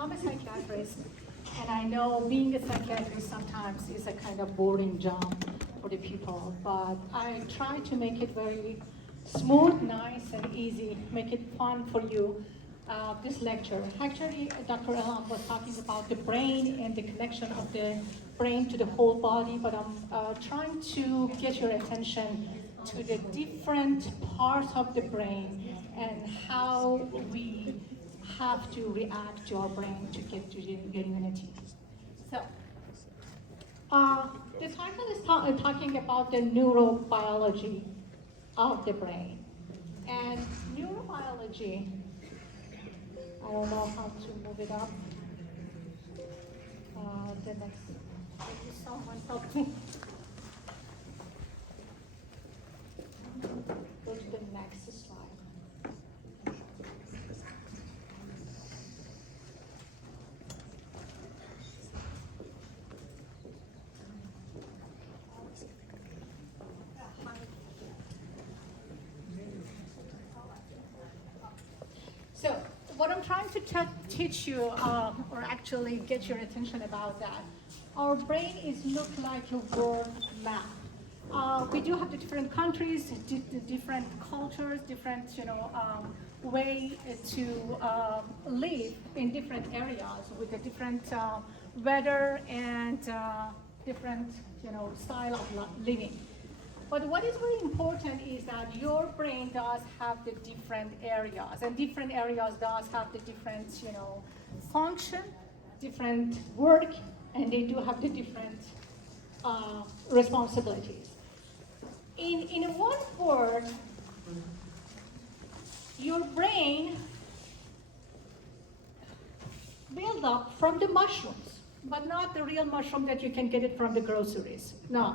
I'm a psychiatrist, and I know being a psychiatrist sometimes is a kind of boring job for the people, but I try to make it very smooth, nice, and easy, make it fun for you. This lecture. Actually, Dr. Elam was talking about the brain and the connection of the brain to the whole body, but I'm trying to get your attention to the different parts of the brain and how we have to react to our brain to get to the immunity. So, the title is talking about the neurobiology of the brain. And neurobiology, I don't know how to move it up. The next, maybe someone help me. Go to the next slide. So, what I'm trying to teach you, or actually get your attention about that, our brain is look like a world map. We do have the different countries, the different cultures, different way to live in different areas with a different weather and different style of living. But what is very important is that your brain does have the different areas, and different areas does have the different function, different work, and they do have the different responsibilities. In one word, your brain built up from the mushrooms, but not the real mushroom that you can get it from the groceries. No,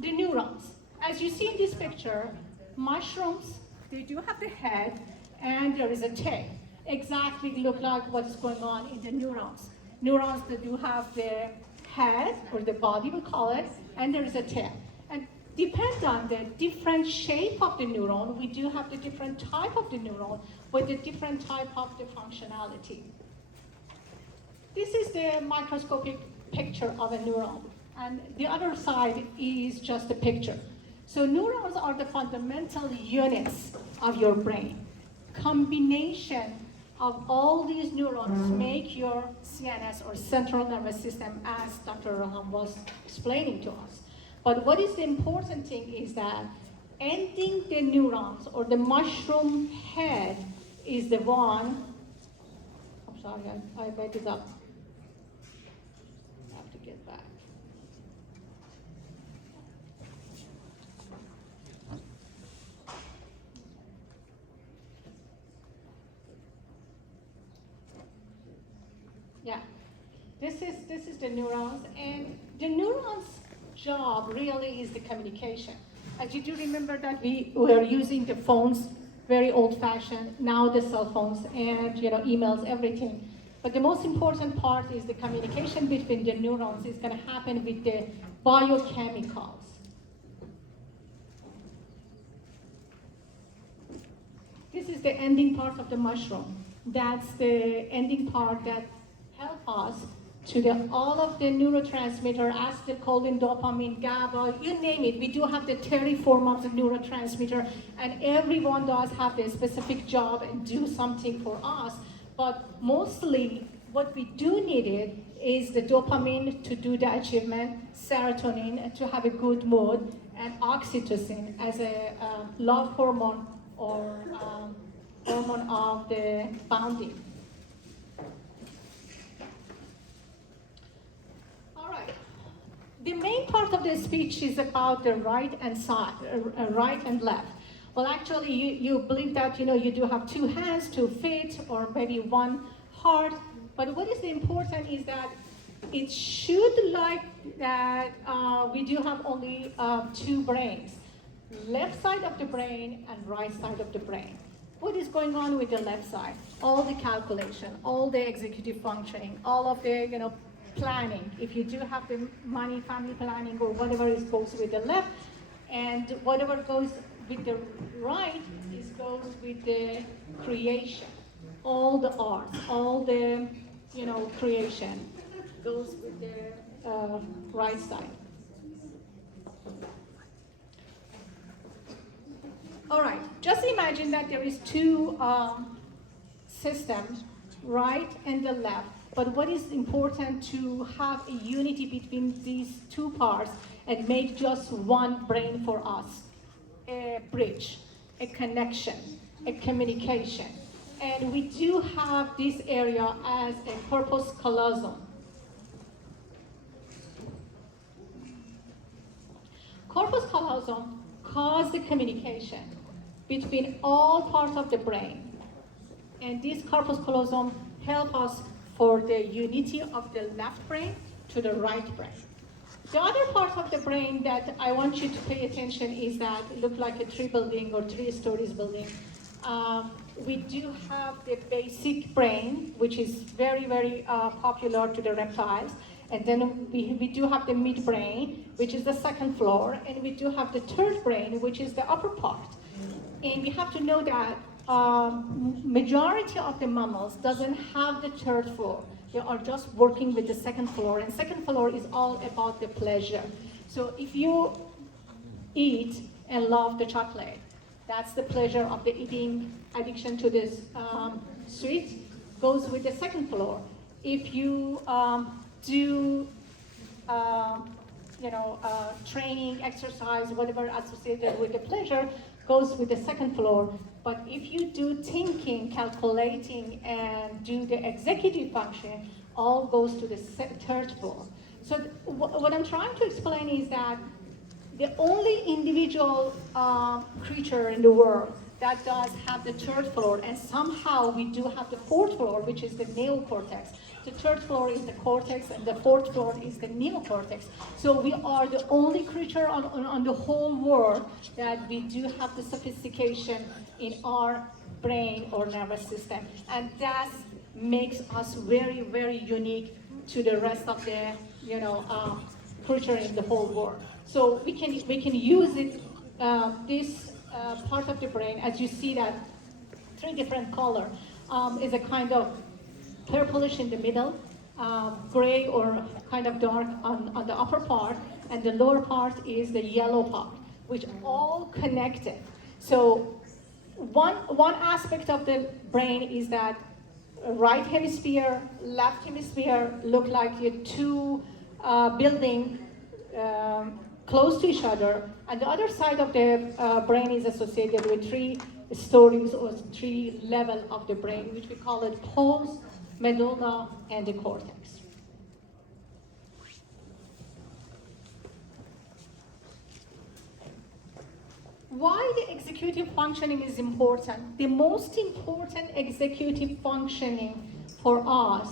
the neurons. As you see in this picture, mushrooms, they do have the head, and there is a tail. Exactly look like what's going on in the neurons. Neurons that do have the head, or the body we call it, and there is a tail. And depend on the different shape of the neuron, we do have the different type of the neuron with the different type of the functionality. This is the microscopic picture of a neuron, and the other side is just a picture. So neurons are the fundamental units of your brain. Combination of all these neurons make your CNS, or central nervous system, as Dr. Raham was explaining to us. But what is the important thing is that ending the neurons, or the mushroom head, is the one, I'm sorry, I made it up. I have to get back. Yeah, this is the neurons, and the neurons' job really is the communication. As you do remember that we were using the phones, very old-fashioned, now the cell phones and emails, everything. But the most important part is the communication between the neurons is going to happen with the biochemicals. This is the ending part of the mushroom. That's the ending part that help us to all of the neurotransmitter, acetylcholine, dopamine, GABA, you name it. We do have the 30 form of the neurotransmitter, and everyone does have their specific job and do something for us. But mostly, what we do need it is the dopamine to do the achievement, serotonin to have a good mood, and oxytocin as a love hormone, or hormone of the bonding. The main part of the speech is about the right and left. Well, actually, you believe that you do have two hands, 2 feet, or maybe one heart. But what is important is that it should like that we do have only 2 brains, left side of the brain and right side of the brain. What is going on with the left side? All the calculation, all the executive functioning, all of the planning. If you do have the money, family planning, or whatever goes with the left, and whatever goes with the right goes with the creation. all the art, all the, creation goes with the right side. All right, just imagine that there is two systems, right and the left. But what is important to have a unity between these two parts and make just one brain for us, a bridge, a connection, a communication. And we do have this area as a corpus callosum. Corpus callosum causes the communication between all parts of the brain. And this corpus callosum helps us for the unity of the left brain to the right brain. The other part of the brain that I want you to pay attention is that it looks like a tree building or 3 stories building. We do have the basic brain, which is very, very popular to the reptiles. And then we do have the midbrain, which is the second floor. And we do have the third brain, which is the upper part. And we have to know that majority of the mammals doesn't have the third floor. They are just working with the second floor, and second floor is all about the pleasure. So if you eat and love the chocolate, that's the pleasure of the eating. Addiction to this sweet goes with the second floor. If you do training, exercise, whatever associated with the pleasure, goes with the second floor. But if you do thinking, calculating, and do the executive function, all goes to the third floor. So what I'm trying to explain is that the only individual creature in the world that does have the third floor, and somehow we do have the fourth floor, which is the neocortex. The third floor is the cortex, and the fourth floor is the neocortex. So we are the only creature on the whole world that we do have the sophistication in our brain or nervous system. And that makes us very, very unique to the rest of the, creature in the whole world. So we can use it, this part of the brain, as you see that 3 different color, is a kind of purplish in the middle, gray or kind of dark on the upper part, and the lower part is the yellow part, which all connected. So one aspect of the brain is that right hemisphere, left hemisphere look like 2 buildings close to each other, and the other side of the brain is associated with 3 stories or 3 level of the brain, which we call it pons, medulla, and the cortex. Why the executive functioning is important? The most important executive functioning for us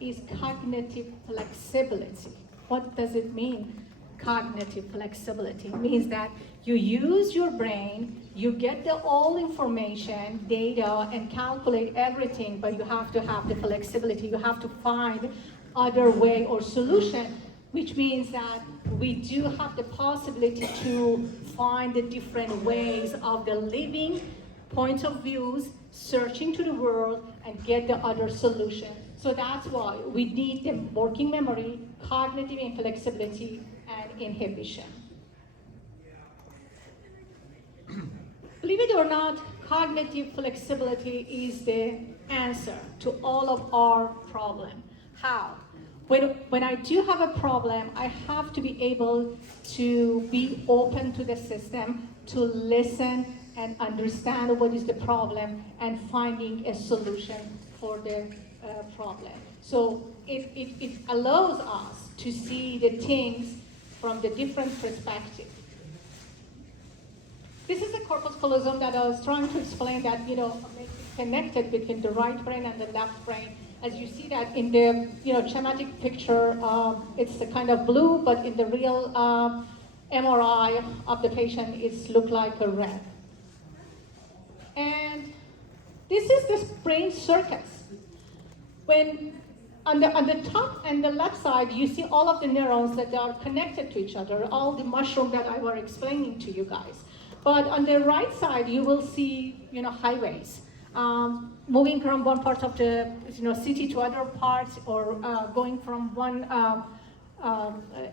is cognitive flexibility. What does it mean? Cognitive flexibility means that you use your brain, you get the all information, data, and calculate everything, but you have to have the flexibility. You have to find other way or solution, which means that we do have the possibility to find the different ways of the living point of views, searching to the world, and get the other solution. So that's why we need the working memory, cognitive inflexibility, and inhibition. Believe it or not, cognitive flexibility is the answer to all of our problems. How? When I do have a problem, I have to be able to be open to the system, to listen and understand what is the problem and finding a solution for the problem. So it allows us to see the things from the different perspectives. This is the corpus callosum that I was trying to explain that, connected between the right brain and the left brain. As you see that in the, schematic picture, it's a kind of blue, but in the real MRI of the patient, it's look like a red. And this is the brain circuits. When on the top and the left side, you see all of the neurons that are connected to each other, all the mushroom that I was explaining to you guys. But on the right side, you will see, highways. moving from one part of the city to other parts, or going from one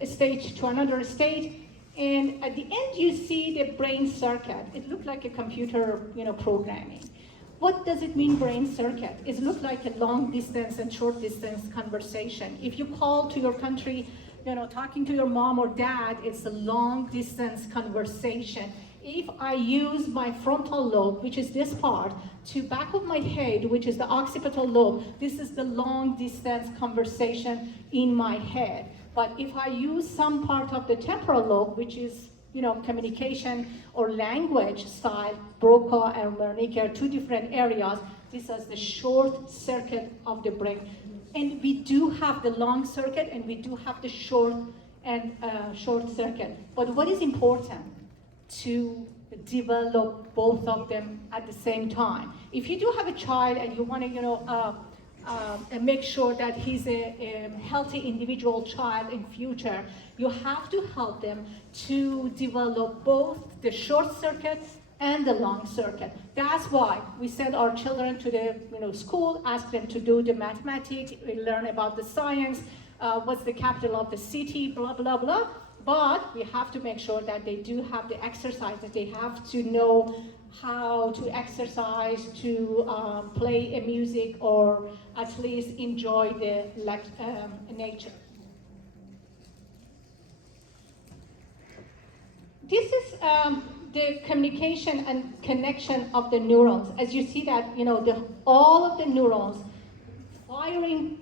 stage to another stage. And at the end, you see the brain circuit. It looked like a computer, programming. What does it mean, brain circuit? It looks like a long distance and short distance conversation. If you call to your country, talking to your mom or dad, it's a long distance conversation. If I use my frontal lobe, which is this part, to back of my head, which is the occipital lobe, this is the long distance conversation in my head. But if I use some part of the temporal lobe, which is communication or language style, Broca and Wernicke, two different areas, this is the short circuit of the brain. And we do have the long circuit and we do have the short circuit. But what is important? To develop both of them at the same time. If you do have a child and you want to, make sure that he's a healthy individual child in future, you have to help them to develop both the short circuit and the long circuit. That's why we send our children to the school, ask them to do the mathematics, we learn about the science, what's the capital of the city, blah, blah, blah. But we have to make sure that they do have the exercise, that they have to know how to exercise, to play a music, or at least enjoy the nature. This is the communication and connection of the neurons. As you see that, all of the neurons firing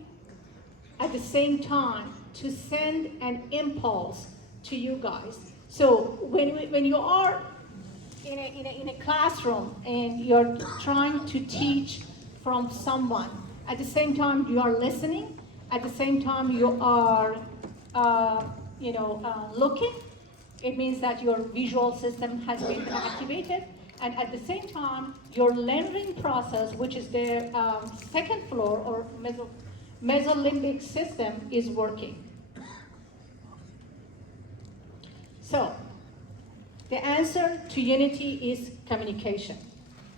at the same time to send an impulse to you guys. So when you are in a classroom and you're trying to teach from someone, at the same time you are listening, at the same time you are looking, it means that your visual system has been activated, and at the same time your learning process, which is the second floor or mesolimbic system, is working. So, the answer to unity is communication.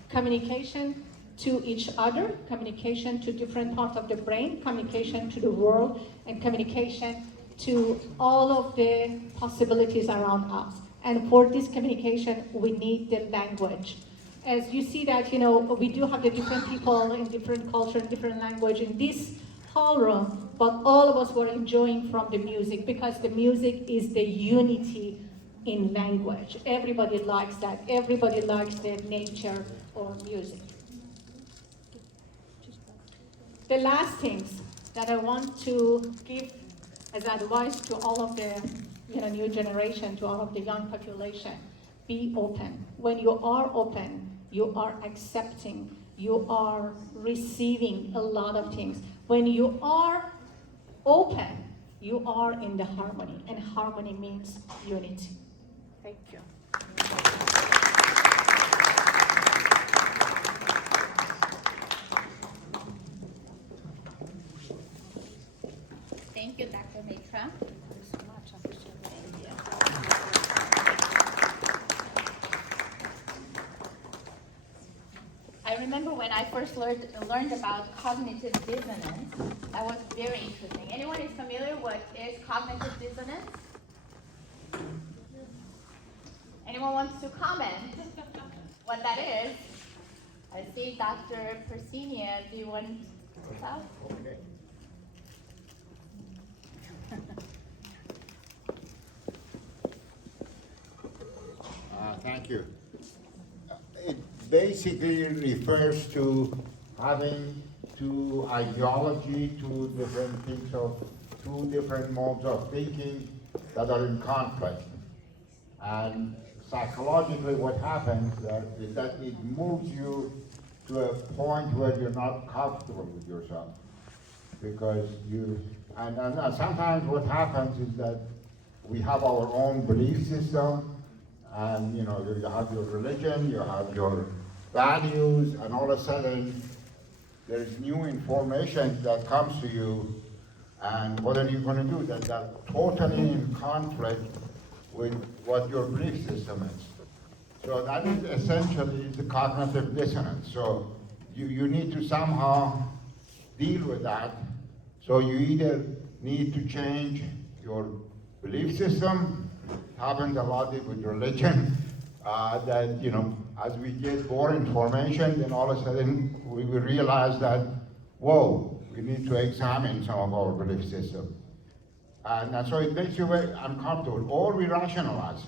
Communication to each other, communication to different parts of the brain, communication to the world, and communication to all of the possibilities around us. And for this communication, we need the language. As you see that, we do have the different people in different culture, in different language in this hall room, but all of us were enjoying from the music, because the music is the unity in language. Everybody likes that. Everybody likes the nature or music. The last things that I want to give as advice to all of the new generation, to all of the young population: be open. When you are open, you are accepting, you are receiving a lot of things. When you are open, you are in the harmony, and harmony means unity. Thank you. Thank you, Dr. Mitra. I remember when I first learned about cognitive dissonance, that was very interesting. Anyone is familiar what is cognitive dissonance? Anyone wants to comment what that is? I see Dr. Persinia. Do you want to talk? Okay. Thank you. It basically refers to having two ideology, two different things of, two different modes of thinking that are in conflict. And psychologically what happens is that it moves you to a point where you're not comfortable with yourself. Because and sometimes what happens is that we have our own belief system, and you have your religion, you have your values, and all of a sudden there's new information that comes to you, and what are you going to do? That's totally in conflict with what your belief system is. So that is essentially the cognitive dissonance. So you need to somehow deal with that. So you either need to change your belief system. Happens a lot with religion, that, you know, as we get more information, then all of a sudden we will realize that, whoa, we need to examine some of our belief system. And so it makes you very uncomfortable, or we rationalize.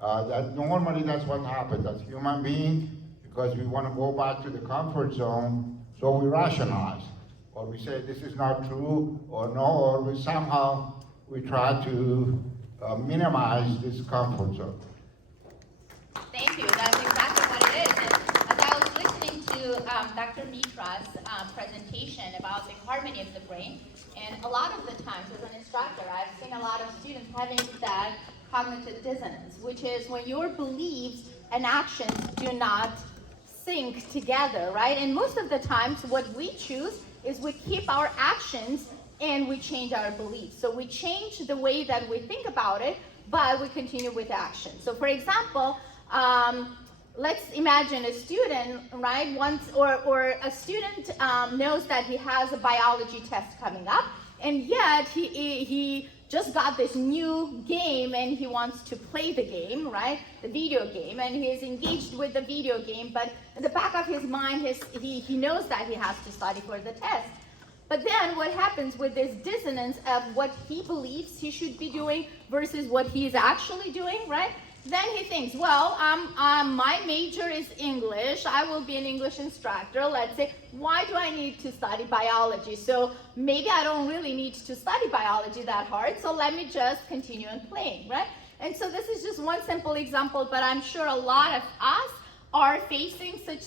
That normally that's what happens as human beings, because we want to go back to the comfort zone, so we rationalize. Or we say this is not true, or no, or we somehow we try to minimize this comfort zone. Thank you. That's exactly what it is. And as I was listening to Dr. Mitra's presentation about the harmony of the brain, and a lot of the times as an instructor, I've seen a lot of students having that cognitive dissonance, which is when your beliefs and actions do not sync together, right? And most of the times what we choose is we keep our actions and we change our beliefs. So we change the way that we think about it, but we continue with action. So for example, let's imagine a student, right, or a student knows that he has a biology test coming up, and yet he just got this new game and he wants to play the game, right, the video game, and he is engaged with the video game, but in the back of his mind, he knows that he has to study for the test. But then what happens with this dissonance of what he believes he should be doing versus what he is actually doing, right? Then he thinks, well, my major is English. I will be an English instructor. Let's say, why do I need to study biology? So maybe I don't really need to study biology that hard, so let me just continue on playing, right? And so this is just one simple example, but I'm sure a lot of us are facing such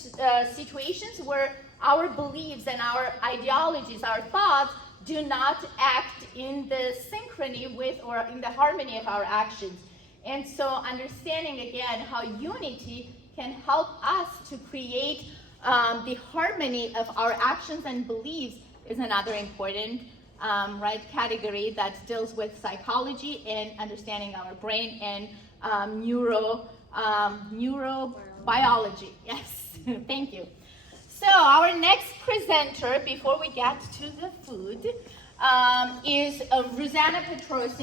situations where our beliefs and our ideologies, our thoughts, do not act in the synchrony with or in the harmony of our actions. And so understanding again how unity can help us to create the harmony of our actions and beliefs is another important category that deals with psychology and understanding our brain and neurobiology. Yes, thank you. So our next presenter, before we get to the food, is Rosanna Petrosian.